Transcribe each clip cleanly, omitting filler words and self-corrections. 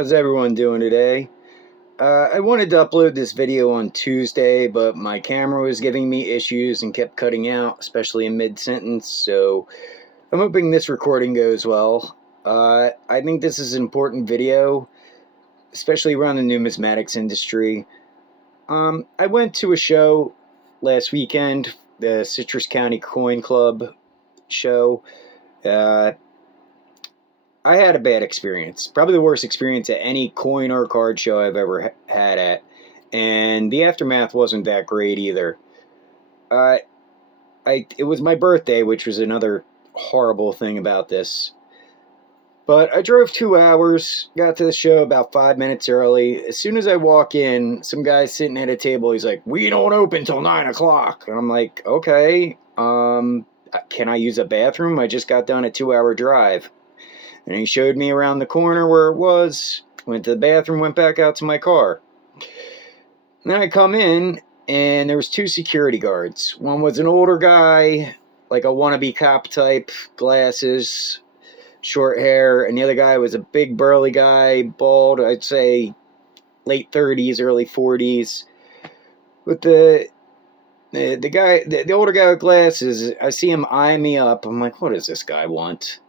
How's everyone doing today? I wanted to upload this video on Tuesday, but my camera was giving me issues and kept cutting out, especially in mid-sentence, so I'm hoping this recording goes well. I think this is an important video, especially around the numismatics industry. I went to a show last weekend, the Citrus County Coin Club show. Uh, I had a bad experience. Probably the worst experience at any coin or card show I've ever had at. And the aftermath wasn't that great either. Uh, it was my birthday, which was another horrible thing about this. But I drove 2 hours, got to the show about 5 minutes early. As soon as I walk in, some guy's sitting at a table. He's like, "We don't open till 9 o'clock." And I'm like, "Okay, can I use a bathroom? I just got done a 2 hour drive." And he showed me around the corner where it was, went to the bathroom, went back out to my car. And then I come in, and there was two security guards. One was an older guy, like a wannabe cop type, glasses, short hair, and the other guy was a big burly guy, bald, I'd say late 30s, early 40s. With the older guy with glasses, I see him eyeing me up. I'm like, what does this guy want?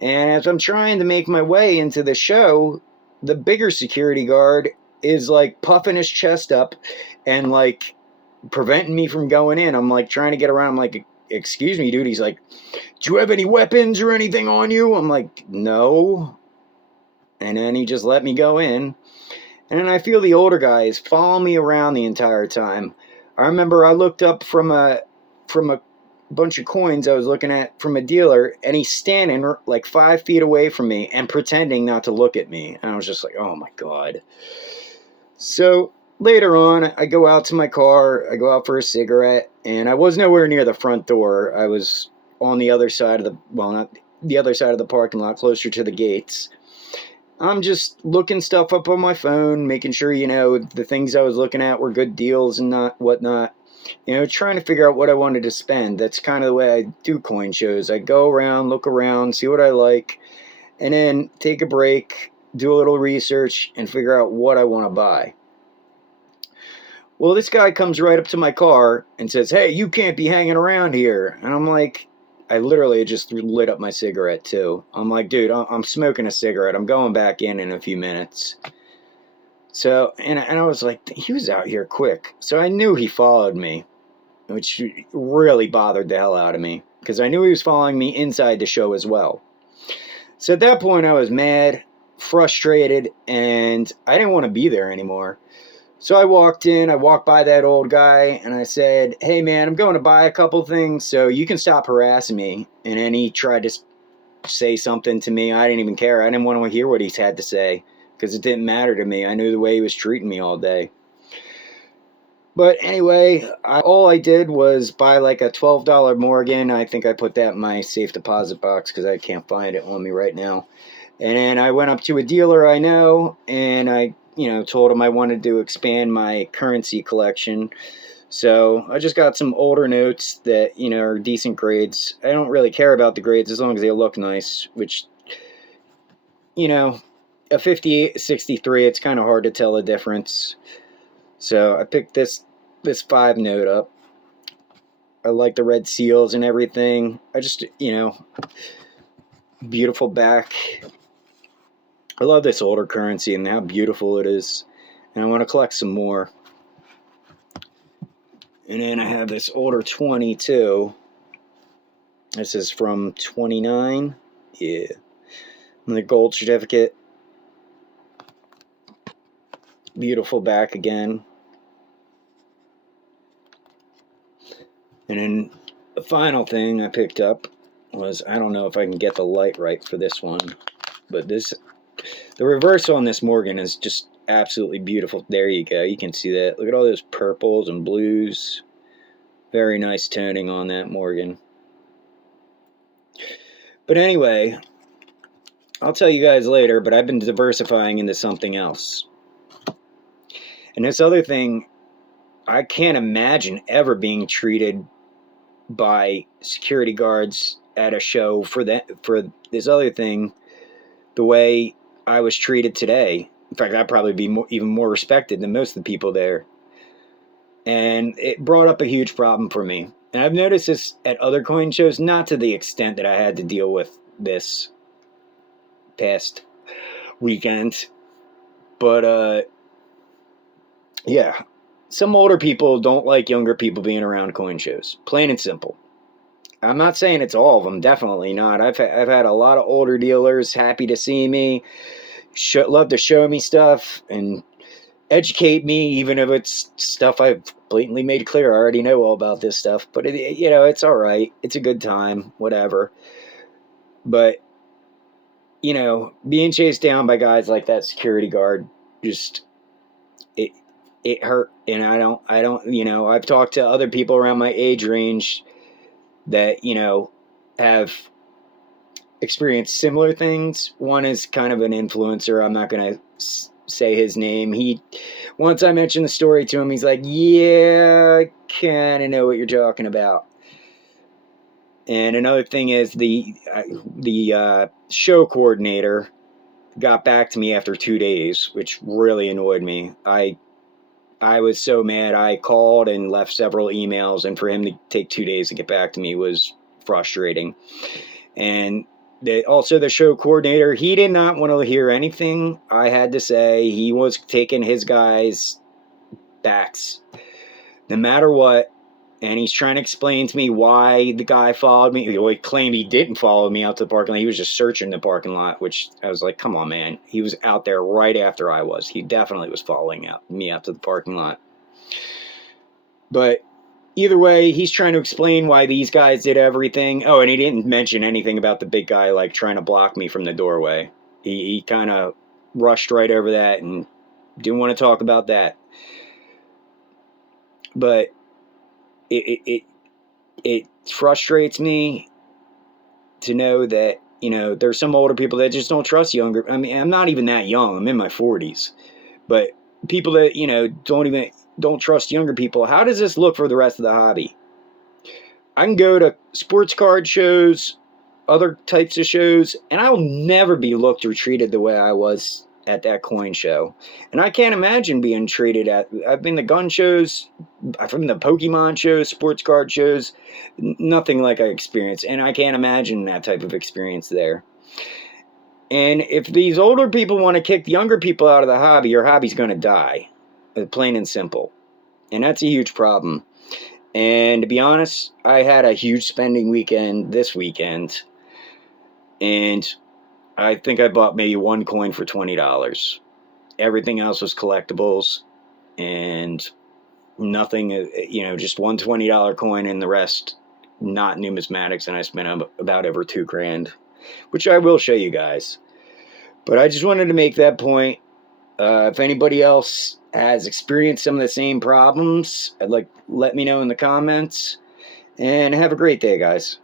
And as I'm trying to make my way into the show, the bigger security guard is like puffing his chest up and like preventing me from going in. I'm like trying to get around. I'm like, "Excuse me, dude." He's like, "Do you have any weapons or anything on you?" I'm like, "No." And then he just let me go in. And then I feel the older guy is following me around the entire time. I remember I looked up from a bunch of coins I was looking at from a dealer, and he's standing like 5 feet away from me and pretending not to look at me. And I was just like, oh my God. So later on, I go out to my car, I go out for a cigarette, and I was nowhere near the front door. I was on the other side of not the other side of the parking lot, closer to the gates. I'm just looking stuff up on my phone, making sure, the things I was looking at were good deals and not whatnot. Trying to figure out what I wanted to spend. That's kind of the way I do coin shows. I go around, look around, see what I like, and then take a break, do a little research, and figure out what I want to buy. Well, this guy comes right up to my car and says, "Hey, you can't be hanging around here." And I'm like, I literally just lit up my cigarette too. I'm like, "Dude, I'm smoking a cigarette. I'm going back in a few minutes." So, and I was like, he was out here quick. So I knew he followed me, which really bothered the hell out of me because I knew he was following me inside the show as well. So at that point, I was mad, frustrated, and I didn't want to be there anymore. So I walked by that old guy, and I said, "Hey man, I'm going to buy a couple things, so you can stop harassing me." And then he tried to say something to me. I didn't even care. I didn't want to hear what he had to say because it didn't matter to me. I knew the way he was treating me all day. But anyway, all I did was buy like a $12 Morgan. I think I put that in my safe deposit box because I can't find it on me right now. And then I went up to a dealer I know, and I told him I wanted to expand my currency collection. So I just got some older notes that, are decent grades. I don't really care about the grades as long as they look nice, which, a 58, 63, it's kind of hard to tell the difference. So I picked this 5 note up. I like the red seals and everything. I just, beautiful back. I love this older currency and how beautiful it is. And I want to collect some more. And then I have this older 20 too. This is from 29. Yeah. And the gold certificate. Beautiful back again. And then the final thing I picked up was, I don't know if I can get the light right for this one, but the reverse on this Morgan is just absolutely beautiful. There you go. You can see that. Look at all those purples and blues. Very nice toning on that Morgan. But anyway, I'll tell you guys later, but I've been diversifying into something else. And this other thing, I can't imagine ever being treated by security guards at a show for this other thing the way I was treated today. In fact, I'd probably be even more respected than most of the people there. And it brought up a huge problem for me. And I've noticed this at other coin shows, not to the extent that I had to deal with this past weekend. But, yeah. Some older people don't like younger people being around coin shows. Plain and simple. I'm not saying it's all of them. Definitely not. I've had a lot of older dealers happy to see me, love to show me stuff and educate me, even if it's stuff I've blatantly made clear. I already know all about this stuff, but it's all right. It's a good time, whatever. But being chased down by guys like that security guard, just it hurt. And I don't. I've talked to other people around my age range that have experienced similar things. One is kind of an influencer. I'm not going to say his name. Once I mentioned the story to him, he's like, yeah, I kind of know what you're talking about. And another thing is the show coordinator got back to me after 2 days, which really annoyed me. I was so mad. I called and left several emails, and for him to take 2 days to get back to me was frustrating. And also the show coordinator, he did not want to hear anything I had to say. He was taking his guys' backs no matter what. And he's trying to explain to me why the guy followed me. He claimed he didn't follow me out to the parking lot. He was just searching the parking lot, which I was like, come on, man. He was out there right after I was. He definitely was following me out to the parking lot. But either way, he's trying to explain why these guys did everything. Oh, and he didn't mention anything about the big guy, like, trying to block me from the doorway. He kind of rushed right over that and didn't want to talk about that. But it frustrates me to know that, there's some older people that just don't trust younger. I mean, I'm not even that young. I'm in my 40s. But people that, don't trust younger people. How does this look for the rest of the hobby? I can go to sports card shows, other types of shows, and I'll never be looked or treated the way I was at that coin show. And I can't imagine being treated I've been to gun shows, from the Pokemon shows, sports card shows, nothing like I experienced. And I can't imagine that type of experience there. And if these older people want to kick the younger people out of the hobby, your hobby's going to die. Plain and simple. And that's a huge problem. And to be honest, I had a huge spending weekend this weekend. And I think I bought maybe one coin for $20. Everything else was collectibles and nothing, just one $20 coin and the rest not numismatics. And I spent about over $2,000, which I will show you guys. But I just wanted to make that point. If anybody else has experienced some of the same problems, let me know in the comments. And have a great day, guys.